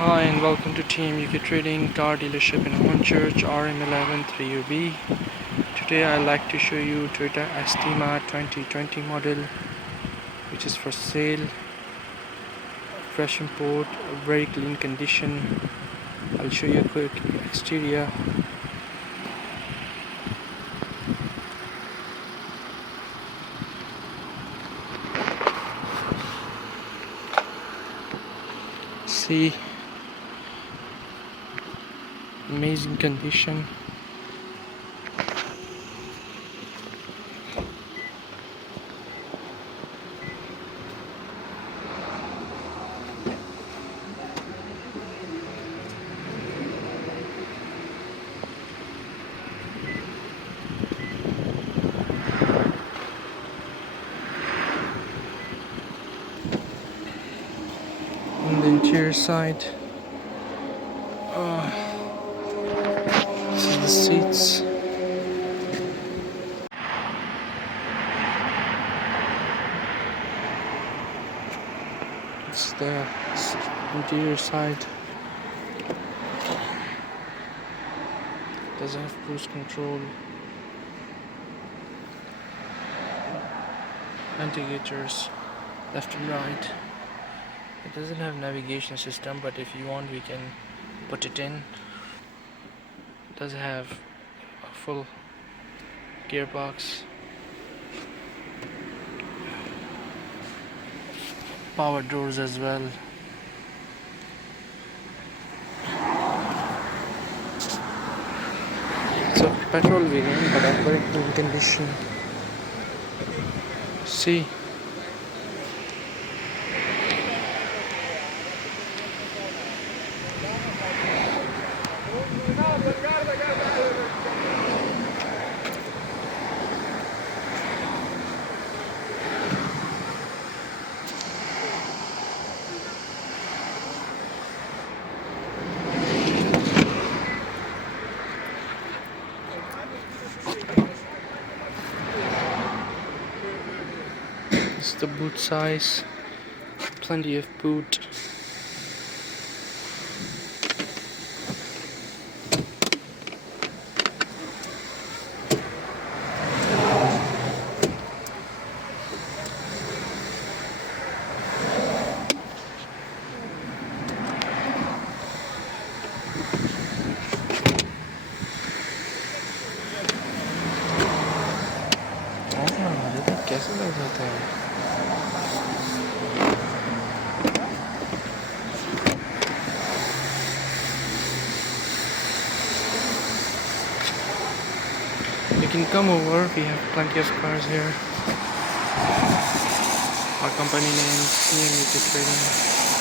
Hi and welcome to Team UK Trading car dealership in Hornchurch RM11 3UB. Today I'd like to show you Toyota Estima 2020 model, which is for sale. Fresh import, very clean condition. I'll show you a quick exterior. See, amazing condition. On the interior side, this is the seats. It's the interior side. Doesn't have cruise control. Indicators left and right. It doesn't have navigation system, but if you want we can put it in. It does have a full gearbox, power doors as well. It's a petrol variant, but in very clean condition. See, it's the boot size, plenty of boot. कैसे लग जाता है? You can come over, we have plenty of cars here. Our company name is In Greater London Birmingham.